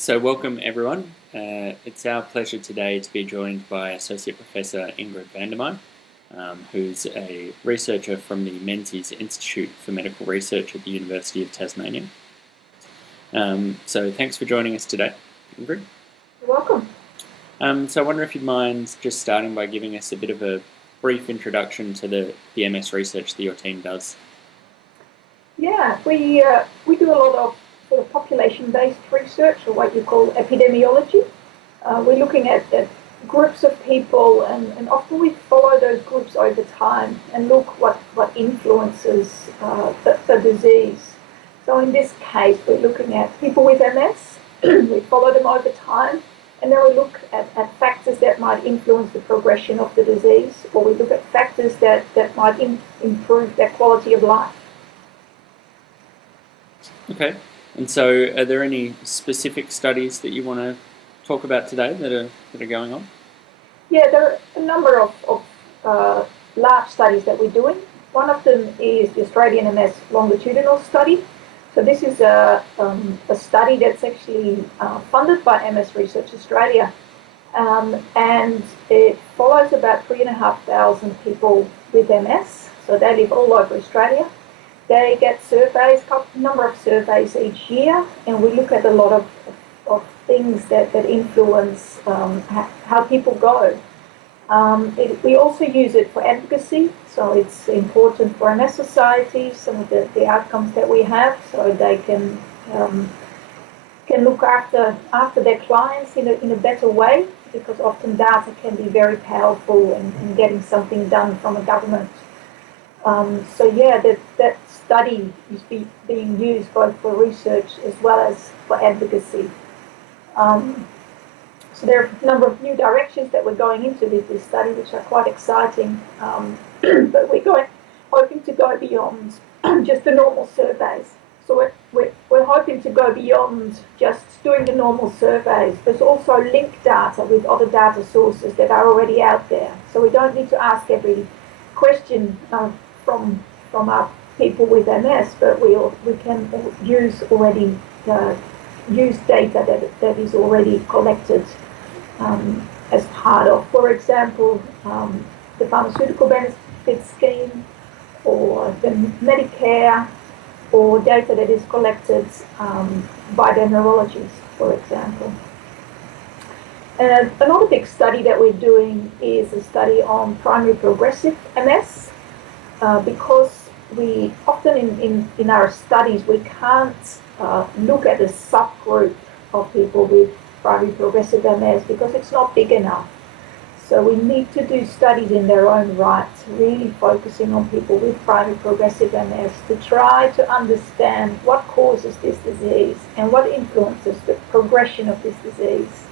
So welcome everyone. It's our pleasure today to be joined by Associate Professor Ingrid Vandermeer, who's a researcher from the Menzies Institute for Medical Research at the University of Tasmania. So thanks for joining us today, Ingrid. You're welcome. So I wonder if you'd mind just starting by giving us a bit of a brief introduction to the MS research that your team does. Yeah, we do a lot of sort of population-based research, or what you call epidemiology. We're looking at groups of people, and often we follow those groups over time and look what influences the disease. So in this case, we're looking at people with MS. We follow them over time, and then we look at factors that might influence the progression of the disease, or we look at factors that might improve their quality of life. Okay. And so are there any specific studies that you want to talk about today that are going on? Yeah, there are a number of large studies that we're doing. One of them is the Australian MS longitudinal study. So this is a study that's actually funded by MS Research Australia, and it follows about 3,500 people with MS. So they live all over Australia. They get surveys, a number of surveys each year, and we look at a lot of things that influence how people go. We also use it for advocacy, so it's important for MS societies, some of the outcomes that we have, so they can look after their clients in a better way, because often data can be very powerful in getting something done from a government. So yeah, that study is being used both for research as well as for advocacy. So there are a number of new directions that we're going into with this study, which are quite exciting. But we're hoping to go beyond just the normal surveys. So we're hoping to go beyond just doing the normal surveys. There's also linked data with other data sources that are already out there. So we don't need to ask every question from our people with MS, but we can use data that is already collected as part of, for example, the pharmaceutical benefit scheme, or the Medicare, or data that is collected by the neurologists, for example. And another big study that we're doing is a study on primary progressive MS, because we often in our studies we can't look at a subgroup of people with primary progressive MS because it's not big enough. So we need to do studies in their own right, really focusing on people with primary progressive MS to try to understand what causes this disease and what influences the progression of this disease.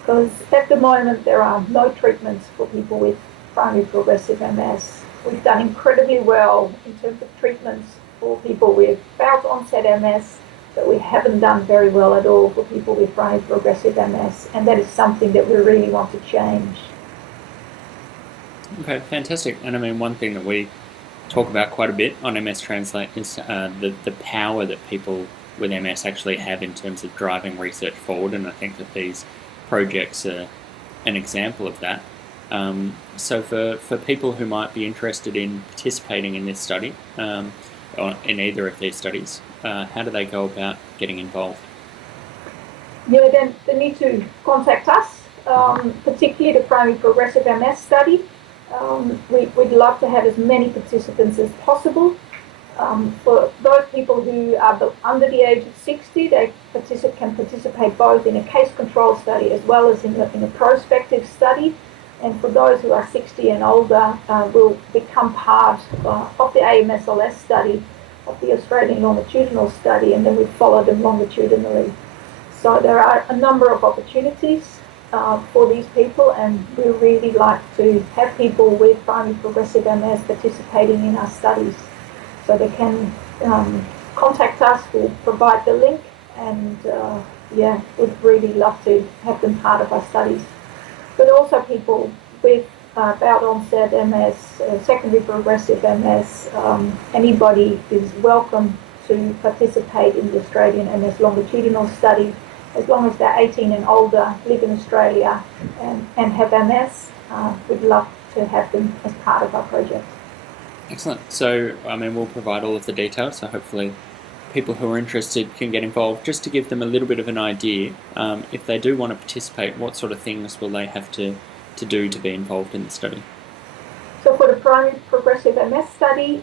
Because at the moment there are no treatments for people with primary progressive MS. We've done incredibly well in terms of treatments for people with felt onset MS, but we haven't done very well at all for people with primary progressive MS, and that is something that we really want to change. Okay, fantastic. And I mean, one thing that we talk about quite a bit on MS Translate is the power that people with MS actually have in terms of driving research forward, and I think that these projects are an example of that. So for people who might be interested in participating in this study, or in either of these studies, how do they go about getting involved? Yeah, then they need to contact us, particularly the primary progressive MS study. We'd love to have as many participants as possible. For those people who are under the age of 60, they can participate both in a case control study as well as in a prospective study. And for those who are 60 and older, will become part of the AMSLS study, of the Australian longitudinal study, and then we follow them longitudinally. So there are a number of opportunities for these people, and we really like to have people with primary progressive MS participating in our studies. So they can contact us, we'll provide the link, and we'd really love to have them part of our studies. But also people with bowel onset MS, secondary progressive MS, anybody is welcome to participate in the Australian MS longitudinal study. as long as they're 18 and older, live in Australia and have MS, we'd love to have them as part of our project. Excellent. So, we'll provide all of the details, so hopefully people who are interested can get involved. Just to give them a little bit of an idea, if they do want to participate, what sort of things will they have to do to be involved in the study? So for the primary progressive MS study,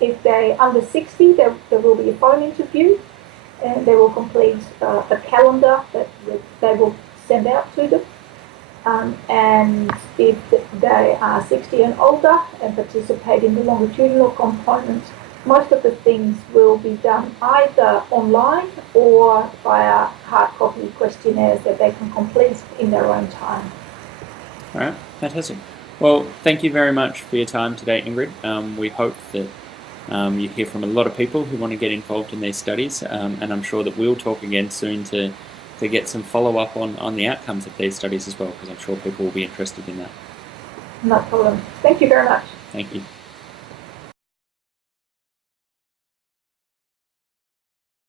if they're under 60, there will be a phone interview, and they will complete a calendar that they will send out to them. And if they are 60 and older and participate in the longitudinal component, most of the things will be done either online or via hard copy questionnaires that they can complete in their own time. All right, fantastic. Well, thank you very much for your time today, Ingrid. We hope that you hear from a lot of people who want to get involved in these studies, and I'm sure that we'll talk again soon to get some follow-up on the outcomes of these studies as well, because I'm sure people will be interested in that. No problem. Thank you very much. Thank you.